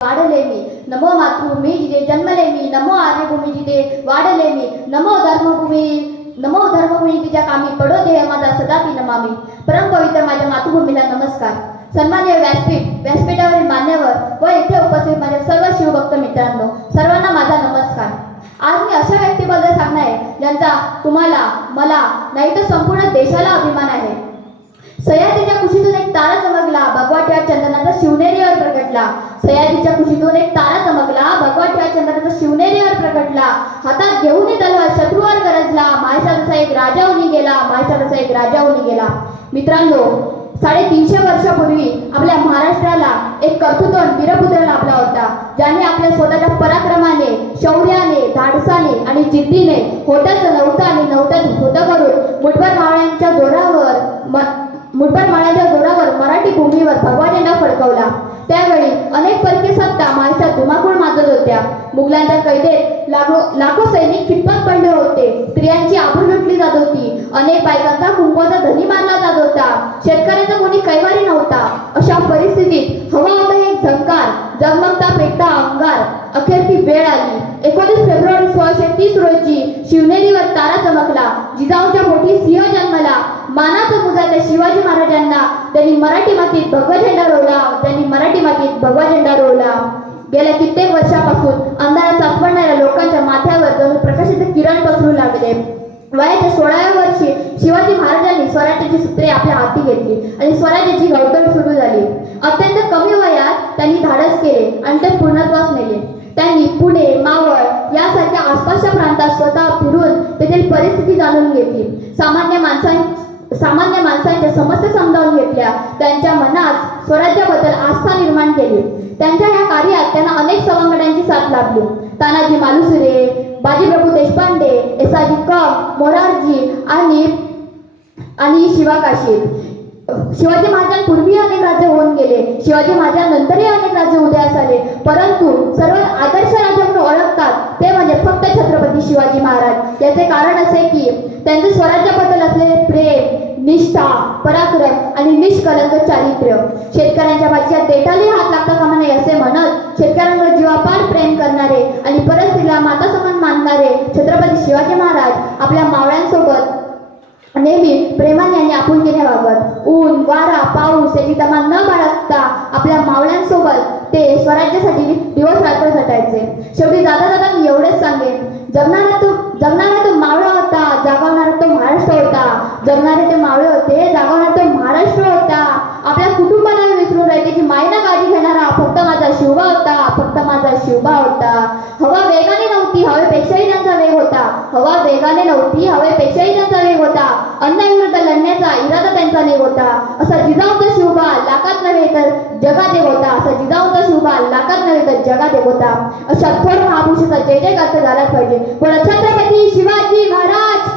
वाढले मी नमो मातृभूमी जिथे जन्मले मी नमो आर्यभूमी जिथे वाढले मी नमो धर्मभूमी नमो धर्मभूमी तिच्या कामी पडो देह माझा सदा ती नमामी परमपवित्र माझ्या मातृभूमीला नमस्कार सन्मान्य व्यासपीठ व्यासपीठावरील मान्यवर व येथे उपस्थित माझ्या सर्व शिवभक्त मित्रांनो सर्वांना माझा नमस्कार आज मी अशा व्यक्तीबद्दल सांगणार आहे ज्यांचा तुम्हाला मला नाही तर संपूर्ण देशाला अभिमान आहे सह्याद्रीच्या कुशीतून एक तारा चमकला भगवाट्या चंद्राचा शिवनेरीवर प्रकटला. सह्याद्रीच्या कुशीतून एक तारा चमकला. भगवाट्या चंद्राचा शिवनेरीवर प्रकटला. हातात घेऊन तलवार शत्रूवर गरजला. महाराष्ट्राचा एक राजा उनी गेला. महाराष्ट्राचा एक राजा उनी गेला. मित्रांनो साडेतीनशे वर्षापूर्वी आपल्या महाराष्ट्राला एक कर्तृत्वन वीरपुत्र लाभला होता. ज्याने आपल्या स्वतःच्या पराक्रमाने शौर्याने धाडसाने आणि जिद्दीने होत्याचं नव्हता आणि नव्हताच होतं करून मुठभर माळ्यांच्या जोरावर म- मुठभर माळ्यांच्या भूमीवर भगवा झेंडा फडकवला. त्यावेळी अनेक परकीय सत्ता महाराष्ट्रात धुमाकूळ माजत होत्या. मुघलांच्या कैदेत लाखो लाखो सैनिक कितपत पडले होते. स्त्रियांची आभूर लुटली जात होती. अनेक बायकांचा कुंकवाचा धनी मारला जात होता. शेतकऱ्याचा कोणी कैवारी नव्हता. अशा परिस्थितीत हवा होता एक झंकार जगमगता पेटता अंगार अखेर ती वेळ आली. एकोणीस फेब्रुवारी सोळाशे तीस रोजी शिवनेरीवर तारा चमकला. जिजाऊच्या मोठी सिंह जन्मला. मानाचा झालं शिवाजी महाराजांना त्यांनी मराठी मातीत भगवा झेंडा रोवला. त्यांनी मराठी मातीत भगवा झेंडा रोवला. गेल्या कित्येक वर्षापासून अंधारात सापडणाऱ्या लोकांच्या माथ्यावर जणू प्रकाशाचे किरण पसरू लागले. वयाच्या सोळाव्या वर्षी शिवाजी महाराजांनी स्वराज्याची सूत्रे आपल्या हाती घेतली आणि स्वराज्याची घवघड सुरू झाली. अत्यंत कमी वयात त्यांनी धाडस केले आणि ते पूर्णत्वास नेले. त्यांनी पुणे मावळ यासारख्या आसपासच्या प्रांतात स्वतः फिरून तेथील परिस्थिती जाणून घेतली. सामान्य माणसां सामान्य माणसांच्या समस्या समजावून घेतल्या. त्यांच्या मनात स्वराज्याबद्दल आस्था निर्माण केली. त्यांच्या या कार्यात त्यांना अनेक सवंगड्यांची साथ लाभली. तानाजी मालुसरे बाजीप्रभू देशपांडे एसाजी कम मोरारजी आणि आणि शिवाकाशी शिवाजी महाराजांपूर्वी अनेक राज्य होऊन गेले. शिवाजी महाराजांनंतरही अनेक राज्य उदयास आले. परंतु सर्वात आदर्श राजा म्हणून ओळखतात ते म्हणजे फक्त छत्रपती शिवाजी महाराज. याचे कारण असे की त्यांचे स्वराज्याबद्दल निष्ठा पराक्रम आणि निष्कलंक चारित्र्य. शेतकऱ्यांच्या भाषेत देठाली हात लागता कामा नये असे म्हणत शेतकऱ्यांवर जीवापार प्रेम करणारे आणि परस्त्रीला माता समान मानणारे छत्रपती शिवाजी महाराज आपल्या मावळ्यांसोबत नेहमी प्रेमाने आणि आपुलकीने वागत. ऊन वारा पाऊस याची तमा न बाळगता आपल्या मावळ्यांसोबत ते स्वराज्यासाठी दिवस रात्र झटायचे शेवटी जाता जाता मी एवढेच सांगेन जगणारा तू जगणार तो मावळा होता जागवणारा तो महाराष्ट्र होता जगणारे ते मावळे होते. जगवणार तो महाराष्ट्र होता. आपल्या कुटुंबाला विसरून राहायची. मायना काळजी घेणारा फक्त माझा शिवबा होता. फक्त माझा शिवबा होता. हवा वेगाने नव्हती. हवेपेक्षाही त्यांचा वेग होता. हवा वेगाने नव्हती. हवेपेक्षाही त्यांचा वेग होता. अन्यायाविरुद्ध लढण्याचा इरादा त्यांचा नेग होता. असा जिजाऊचा शिवबा लाकात नव्हे तर जगा देव होता. असा जिजाऊचा शिवबा लाकात नव्हे तर जगा देव होता. अशा थोर महापुरुषाचा जय जयकार तर झालाच पाहिजे. पण छत्रपती शिवाजी महाराज!